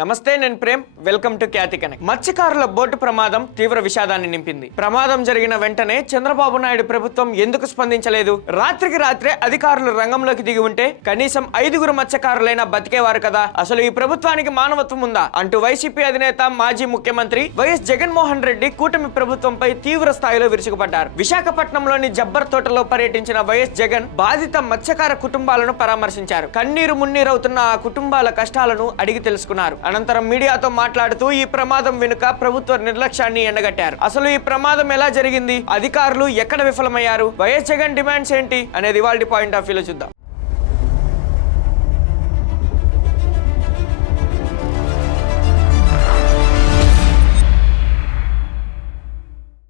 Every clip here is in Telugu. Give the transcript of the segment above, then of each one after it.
నమస్తే, నేను Prem. Welcome to Khyathi Connect. మత్స్యకారుల బోటు ప్రమాదం తీవ్ర విషాదాన్ని నింపింది. ప్రమాదం జరిగిన వెంటనే చంద్రబాబు నాయుడు ప్రభుత్వం ఎందుకు స్పందించలేదు? రాత్రికి రాత్రే అధికారులు రంగంలోకి దిగి ఉంటే కనీసం 5గురు మత్స్యకారులైనా బతికేవారు కదా. అసలు ఈ ప్రభుత్వానికి మానవత్వం ఉందా అంటూ వైసీపీ అధినేత మాజీ ముఖ్యమంత్రి వైఎస్ జగన్మోహన్ రెడ్డి కూటమి ప్రభుత్వంపై తీవ్ర స్థాయిలో విరుచుకుపడ్డారు. విశాఖపట్నంలోని జబ్బర్ తోటలో పర్యటించిన వైఎస్ జగన్ బాధిత మత్స్యకార కుటుంబాలను పరామర్శించారు. కన్నీరు మున్నీరవుతున్న ఆ కుటుంబాల కష్టాలను అడిగి తెలుసుకున్నారు. అనంతరం మీడియాతో మాట్లాడుతూ ఈ ప్రమాదం వెనుక ప్రభుత్వ నిర్లక్ష్యాన్ని ఎండగట్టారు. అసలు ఈ ప్రమాదం ఎలా జరిగింది, అధికారులు ఎక్కడ విఫలమయ్యారు, వైఎస్ జగన్ డిమాండ్స్ ఏంటి అనేది ఇవాల్టి పాయింట్ ఆఫ్ వ్యూలో చూద్దాం.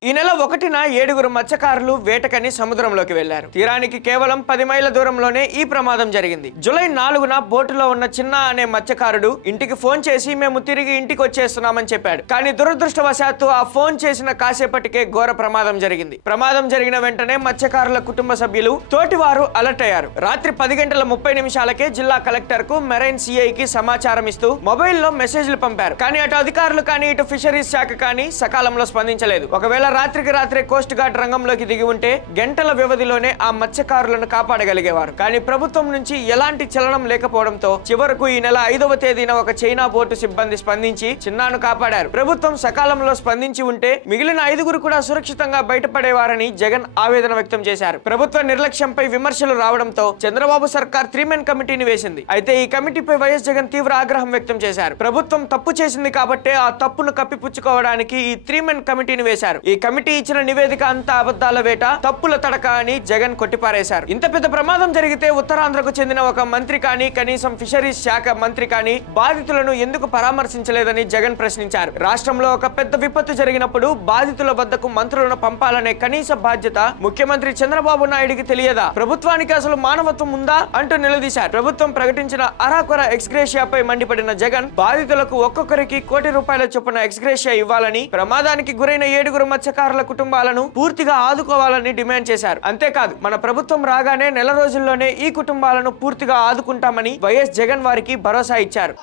ఈ నెల 1న 7గురు మత్స్యకారులు వేటకని సముద్రంలోకి వెళ్లారు. తీరానికి కేవలం 10 మైళ్ళ దూరంలోనే ఈ ప్రమాదం జరిగింది. జూలై 4న బోటులో ఉన్న చిన్న అనే మత్స్యకారుడు ఇంటికి ఫోన్ చేసి మేము తిరిగి ఇంటికి వచ్చేస్తున్నామని చెప్పాడు. కానీ దురదృష్టవశాత్తు ఆ ఫోన్ చేసిన కాసేపటికే ఘోర ప్రమాదం జరిగింది. ప్రమాదం జరిగిన వెంటనే మత్స్యకారుల కుటుంబ సభ్యులు తోటివారు అలర్ట్ అయ్యారు. రాత్రి 10:30 జిల్లా కలెక్టర్ కు మెరైన్ సిఐకి సమాచారం ఇస్తూ మొబైల్లో మెసేజ్లు పంపారు. కానీ అటు అధికారులు కానీ ఇటు ఫిషరీస్ శాఖ కానీ సకాలంలో స్పందించలేదు. ఒకవేళ రాత్రికి రాత్రే కోస్ట్ గార్డ్ రంగంలోకి దిగి ఉంటే గంటల వ్యవధిలోనే ఆ మత్స్యకారులను కాపాడగలిగేవారు. కానీ ప్రభుత్వం నుంచి ఎలాంటి చలనం లేకపోవడంతో చివరకు ఈ నెల 5వ తేదీన ఒక చైనా బోటు సిబ్బంది స్పందించి చిన్నాను కాపాడారు. ప్రభుత్వం సకాలంలో స్పందించి ఉంటే మిగిలిన 5గురు కూడా సురక్షితంగా బయటపడేవారని జగన్ ఆవేదన వ్యక్తం చేశారు. ప్రభుత్వ నిర్లక్ష్యంపై విమర్శలు రావడంతో చంద్రబాబు సర్కార్ 3 కమిటీని వేసింది. అయితే ఈ కమిటీపై వైఎస్ జగన్ తీవ్ర ఆగ్రహం వ్యక్తం చేశారు. ప్రభుత్వం తప్పు చేసింది కాబట్టే ఆ తప్పును కప్పిపుచ్చుకోవడానికి ఈ 3 కమిటీని వేశారు. ఈ కమిటీ ఇచ్చిన నివేదిక అంతా అబద్ధాల వేట, తప్పుల తడక అని జగన్ కొట్టిపారేశారు. ఇంత పెద్ద ప్రమాదం జరిగితే ఉత్తరాంధ్రకు చెందిన ఒక మంత్రి కానీ కనీసం ఫిషరీస్ శాఖ మంత్రి కానీ బాధితులను ఎందుకు పరామర్శించలేదని జగన్ ప్రశ్నించారు. రాష్ట్రంలో ఒక పెద్ద విపత్తు జరిగినప్పుడు బాధితుల వద్దకు మంత్రులను పంపాలనే కనీస బాధ్యత ముఖ్యమంత్రి చంద్రబాబు నాయుడికి తెలియదా? ప్రభుత్వానికి అసలు మానవత్వం ఉందా అంటూ నిలదీశారు. ప్రభుత్వం ప్రకటించిన అరాకొర ఎక్స్గ్రేషియాపై మండిపడిన జగన్ బాధితులకు ఒక్కొక్కరికి ₹1 కోటి చొప్పున ఎక్స్గ్రేషియా ఇవ్వాలని, ప్రమాదానికి గురైన 7గురు మత్స్యకారుల కుటుంబాలను పూర్తిగా ఆదుకోవాలని డిమాండ్ చేశారు. అంతేకాదు మన ప్రభుత్వం రాగానే నెల రోజుల్లోనే ఈ కుటుంబాలను పూర్తిగా ఆదుకుంటామని వైఎస్ జగన్ వారికి భరోసా ఇచ్చారు.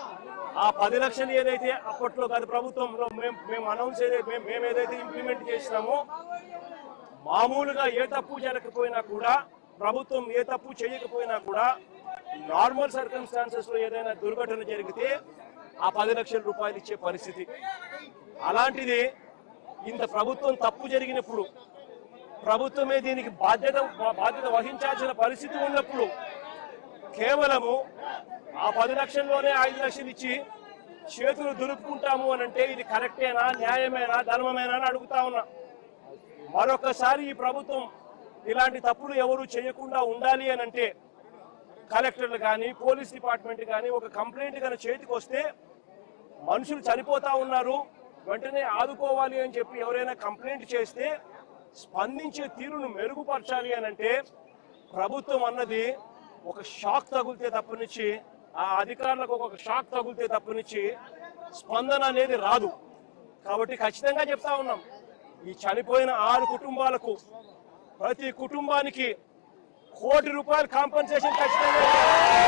ఆ 10 లక్షలు ఏదైతే అప్పట్లో కాదు ప్రభుత్వంలో మేము అనౌన్స్ మేము ఏదైతే ఇంప్లిమెంట్ చేసినామో, మామూలుగా ఏ తప్పు జరగకపోయినా కూడా, ప్రభుత్వం ఏ తప్పు చేయకపోయినా కూడా, నార్మల్ సర్కమ్స్టాన్సెస్ లో ఏదైనా దుర్ఘటన జరిగితే ఆ 10 లక్షల రూపాయలు ఇచ్చే పరిస్థితి. అలాంటిది ఇంత ప్రభుత్వం తప్పు జరిగినప్పుడు, ప్రభుత్వమే దీనికి బాధ్యత వహించాల్సిన పరిస్థితి ఉన్నప్పుడు కేవలము ఆ 10 లక్షల్లోనే 5 లక్షలు ఇచ్చి చేతులు దులుపుకుంటాము అని అంటే ఇది కరెక్టేనా, న్యాయమేనా, ధర్మమేనా అని అడుగుతా ఉన్నా. మరొకసారి ఈ ప్రభుత్వం ఇలాంటి తప్పులు ఎవరు చేయకుండా ఉండాలి అని అంటే కలెక్టర్లు కానీ పోలీస్ డిపార్ట్మెంట్ కానీ ఒక కంప్లైంట్ కానీ చేతికి వస్తే, మనుషులు చనిపోతా ఉన్నారు వెంటనే ఆదుకోవాలి అని చెప్పి ఎవరైనా కంప్లైంట్ చేస్తే స్పందించే తీరును మెరుగుపరచాలి అని అంటే ప్రభుత్వం అన్నది ఒక షాక్ తగిలితే తప్పనిచ్చి, ఆ అధికారులకు ఒక షాక్ తగిలితే తప్పనిచ్చి స్పందన అనేది రాదు. కాబట్టి ఖచ్చితంగా చెప్తా ఉన్నాం, ఈ చనిపోయిన 6 కుటుంబాలకు ప్రతి కుటుంబానికి ₹1 కోటి కాంపెన్సేషన్ ఖచ్చితంగా.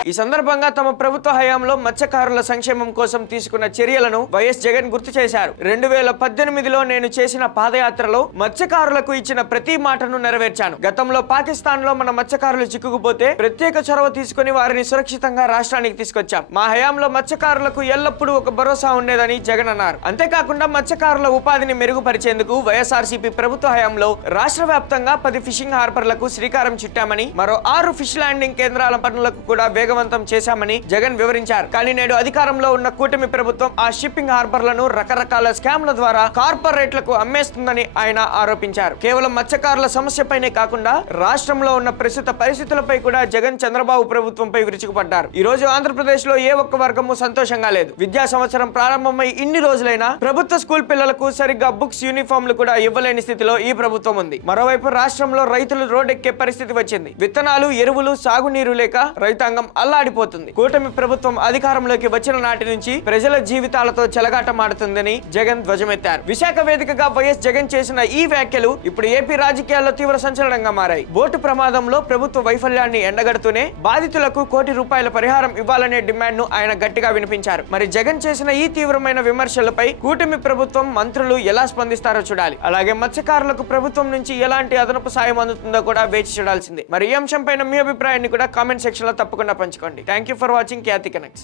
ఈ సందర్భంగా తమ ప్రభుత్వ హయాంలో మత్స్యకారుల సంక్షేమం కోసం తీసుకున్న చర్యలను వైఎస్ జగన్ గుర్తు చేశారు. 2018లో నేను చేసిన పాదయాత్రలో మత్స్యకారులకు ఇచ్చిన ప్రతి మాటను నెరవేర్చాను. గతంలో పాకిస్తాన్ లో మన మత్స్యకారులు చిక్కుకుపోతే ప్రత్యేక చొరవ తీసుకుని వారిని సురక్షితంగా రాష్ట్రానికి తీసుకొచ్చాం. మా హయాంలో మత్స్యకారులకు ఎల్లప్పుడూ ఒక భరోసా ఉండేదని జగన్ అన్నారు. అంతేకాకుండా మత్స్యకారుల ఉపాధిని మెరుగుపరిచేందుకు వైఎస్ఆర్సీపీ ప్రభుత్వ హయాంలో రాష్ట్ర వ్యాప్తంగా 10 ఫిషింగ్ హార్బర్లకు శ్రీకారం చుట్టామని, మరో 6 ఫిష్ ల్యాండింగ్ కేంద్రాల పనులకు కూడా వేగవంతం చేశామని జగన్ వివరించారు. కానీ నేడు అధికారంలో ఉన్న కూటమి ప్రభుత్వం ఆ షిప్పింగ్ హార్బర్లను రకరకాల స్కామ్ల ద్వారా కార్పొరేట్లకు అమ్మేస్తుందని ఆయన ఆరోపించారు. కేవలం మత్స్యకారుల సమస్యపైనే కాకుండా రాష్ట్రంలో ఉన్న ప్రస్తుత పరిస్థితులపై కూడా జగన్ చంద్రబాబు ప్రభుత్వంపై విరుచుకుపడ్డారు. ఈ రోజు ఆంధ్రప్రదేశ్ లో ఏ ఒక్క వర్గము సంతోషంగా లేదు. విద్యా సంవత్సరం ప్రారంభమై ఇన్ని రోజులైనా ప్రభుత్వ స్కూల్ పిల్లలకు సరిగ్గా బుక్స్, యూనిఫామ్లు కూడా ఇవ్వలేని స్థితిలో ఈ ప్రభుత్వం ఉంది. మరోవైపు రాష్ట్రంలో రైతులు రోడ్డెక్కే పరిస్థితి వచ్చింది. విత్తనాలు, ఎరువులు, సాగునీరు లేక రైతాంగం అల్లాడిపోతుంది. కూటమి ప్రభుత్వం అధికారంలోకి వచ్చిన నాటి నుంచి ప్రజల జీవితాలతో చెలగాటమాడుతుందని జగన్ ధ్వజమెత్తారు. విశాఖ వేదికగా వైఎస్ జగన్ చేసిన ఈ వ్యాఖ్యలు ఇప్పుడు ఏపీ రాజకీయాల్లో తీవ్ర సంచలనంగా మారాయి. బోటు ప్రమాదంలో ప్రభుత్వ వైఫల్యాన్ని ఎండగడుతూనే బాధితులకు ₹1 పరిహారం ఇవ్వాలనే డిమాండ్ ను ఆయన గట్టిగా వినిపించారు. మరి జగన్ చేసిన ఈ తీవ్రమైన విమర్శలపై కూటమి ప్రభుత్వం, మంత్రులు ఎలా స్పందిస్తారో చూడాలి. అలాగే మత్స్యకారులకు ప్రభుత్వం నుంచి ఎలాంటి అదనపు సాయం అందుతుందో కూడా వేచి చూడాల్సింది. మరి ఈ అంశంపైన మీ అభిప్రాయాన్ని కూడా కామెంట్ సెక్షన్ లో తప్పకుండా పంచుకోండి. Thank you for watching Khyati connects.